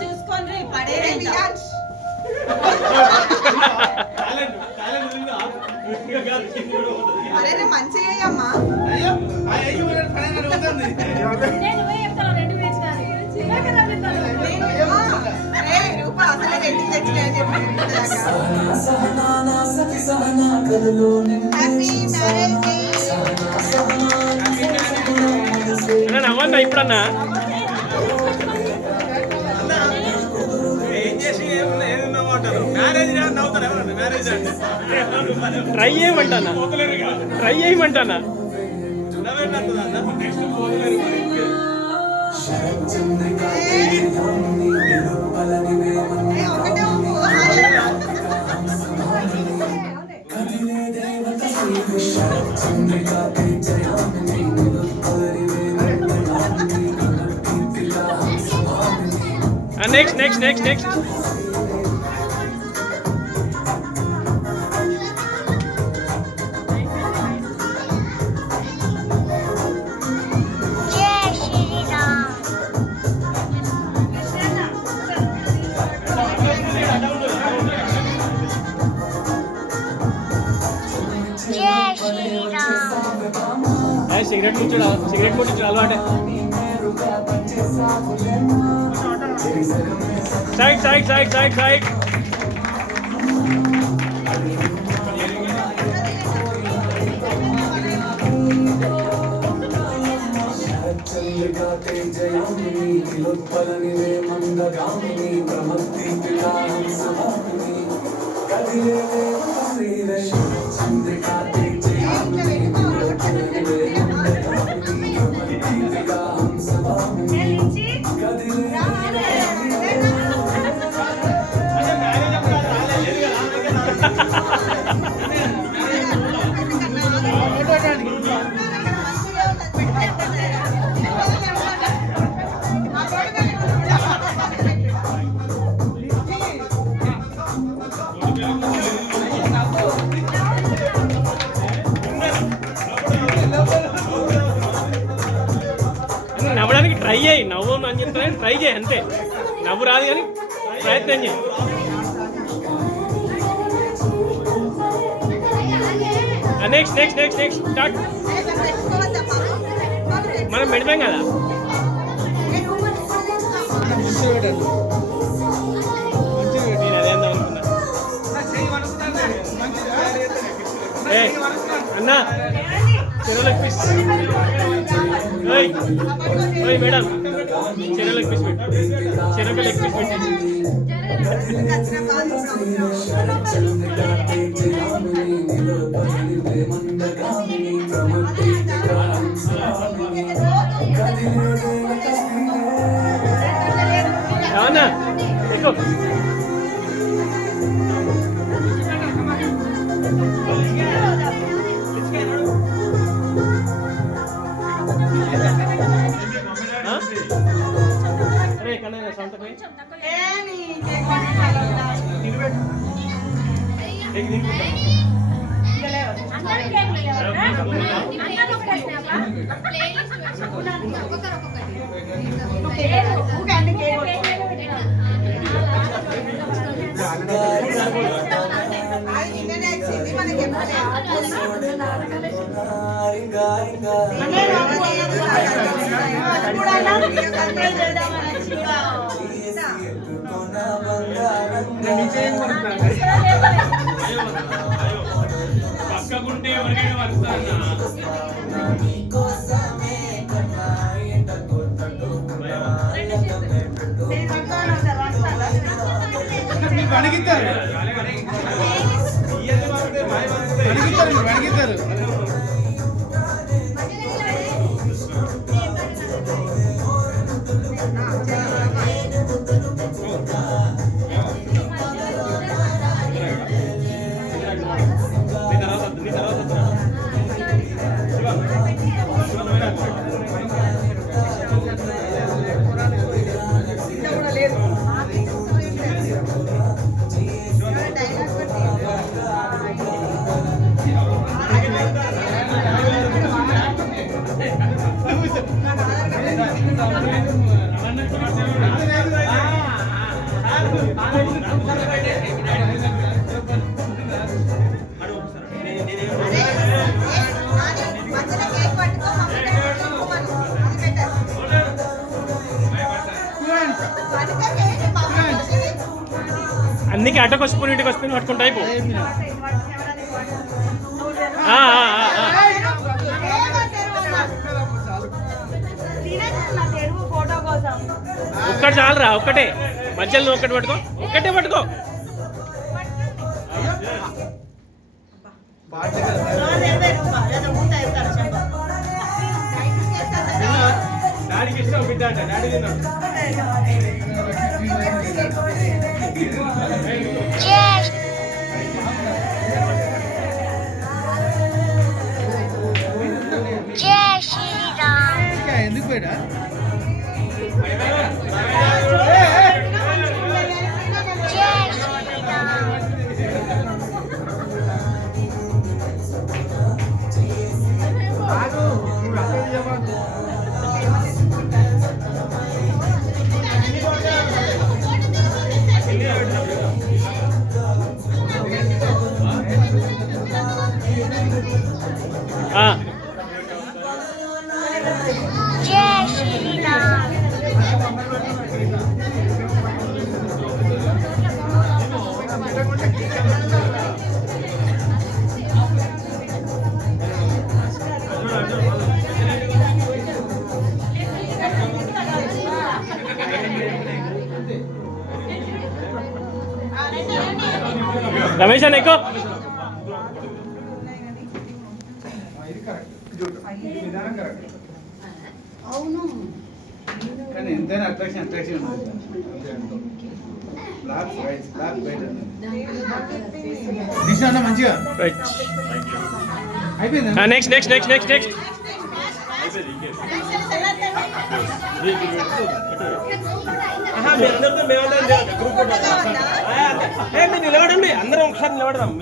చూసుకోండి పడే అరే మంచిగా అమ్మా నవ్వన్నా ఇప్పుడన్నా ట్రై చేయమంటానా ట్రై చేయమంటానా next next next next cigarette కూర్చోడా సిగరెట్ కొట్టించు అలవాటే side side side side side నవ్వడానికి ట్రై చేయి నవ్వు అని చెప్తాను ట్రై చేయి అంతే నవ్వు రాదు కానీ ప్రయత్నం చేయి next next next next start మనం పెడతాం కదా నేను అదేందా అనుకున్నా అన్నా చెరో లెగ్ పీస్ ఓయ్ మేడం చెరో లెగ్ పీస్ పెట్టు చెరో లెగ్ పీస్ పెట్టి అవునా ఎక్కువ అరే కన్నా సౌండ్ పోయి పక్కకుంటే ఎవరికైనా వస్తానా అడిగిస్తారు అందుకే అటకు వస్తుకుని ఇంటికి వస్తుకుని పట్టుకుంటా అయిపో. ఒక్కటి చాలరా, ఒక్కటే మధ్యలో ఒక్కటి పట్టుకో, ఒక్కటే పట్టుకో. డాడీకి ఇష్టం బిడ్డ అంట, డాడీ తిన్నాడు. ఎందుకు పోయా రమేష్ అన్న ఎక్కువ కానీ ఎంతైనా అట్రాక్షన్ మంచిగా అయిపోయింది. Next next next next next మీరు నిలబడండి, అందరం ఒకసారి నిలబడదాం.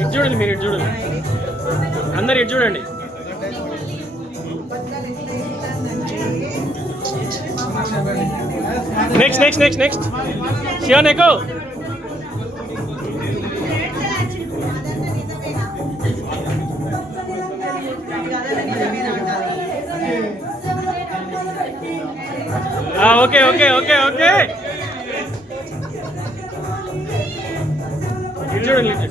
ఇటు చూడండి, మీరు ఇటు చూడండి, అందరు ఇటు చూడండి. Next next next next Shivan ఎక్కువ ఓకే ఓకే ఓకే ఓకే ఇటు చూడండి.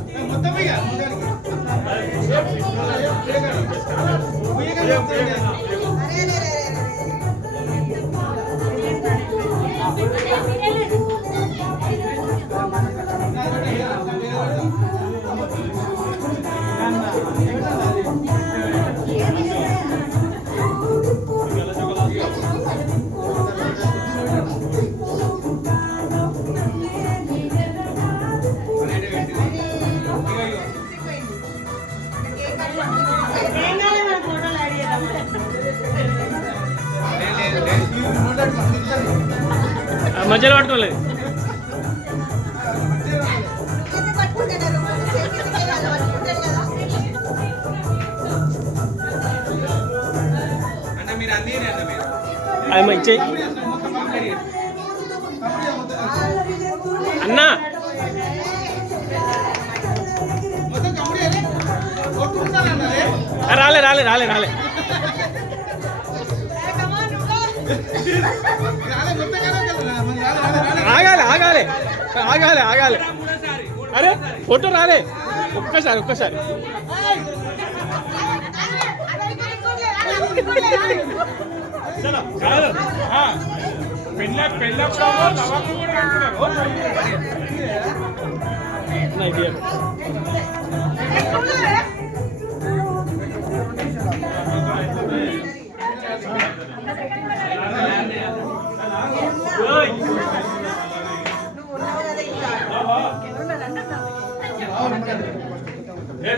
మధ్యలో పట్టుకోలేదు. అమ్మ ఇచ్చేయి అన్నా రాలే రాలే రాలే రాలే ఆగాలి ఆగాలి ఆగాలి ఆగాలి అరే ఫోటో రాలే ఒక్కసారి ఒక్కసారి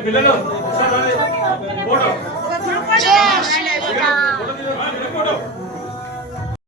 పిల్లలు